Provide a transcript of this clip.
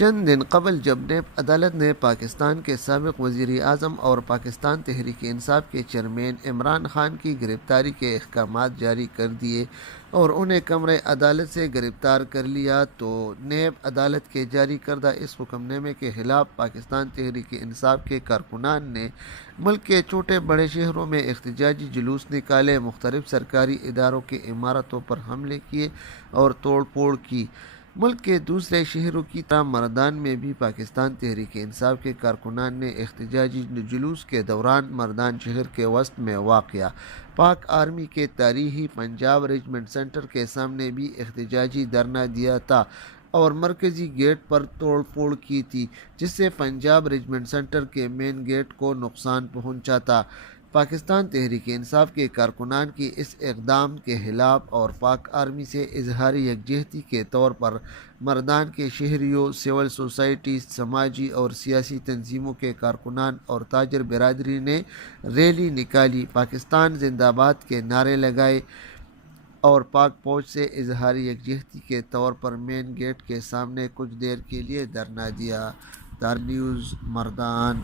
چند دن قبل جب نیب عدالت نے پاکستان کے سابق وزیر اعظم اور پاکستان تحریک انصاف کے چیئرمین عمران خان کی گرفتاری کے احکامات جاری کر دیے اور انہیں کمرہ عدالت سے گرفتار کر لیا، تو نیب عدالت کے جاری کردہ اس حکم نامے کے خلاف پاکستان تحریک انصاف کے کارکنان نے ملک کے چھوٹے بڑے شہروں میں احتجاجی جلوس نکالے، مختلف سرکاری اداروں کی عمارتوں پر حملے کیے اور توڑ پھوڑ کی۔ ملک کے دوسرے شہروں کی طرح مردان میں بھی پاکستان تحریک انصاف کے کارکنان نے احتجاجی جلوس کے دوران مردان شہر کے وسط میں واقع پاک آرمی کے تاریخی پنجاب ریجمنٹ سینٹر کے سامنے بھی احتجاجی دھرنا دیا تھا اور مرکزی گیٹ پر توڑ پھوڑ کی تھی، جس سے پنجاب ریجمنٹ سینٹر کے مین گیٹ کو نقصان پہنچا تھا۔ پاکستان تحریک انصاف کے کارکنان کی اس اقدام کے خلاف اور پاک آرمی سے اظہار یکجہتی کے طور پر مردان کے شہریوں، سول سوسائٹی، سماجی اور سیاسی تنظیموں کے کارکنان اور تاجر برادری نے ریلی نکالی، پاکستان زندہ باد کے نعرے لگائے اور پاک فوج سے اظہار یکجہتی کے طور پر مین گیٹ کے سامنے کچھ دیر کے لیے دھرنا دیا۔ دار نیوز، مردان۔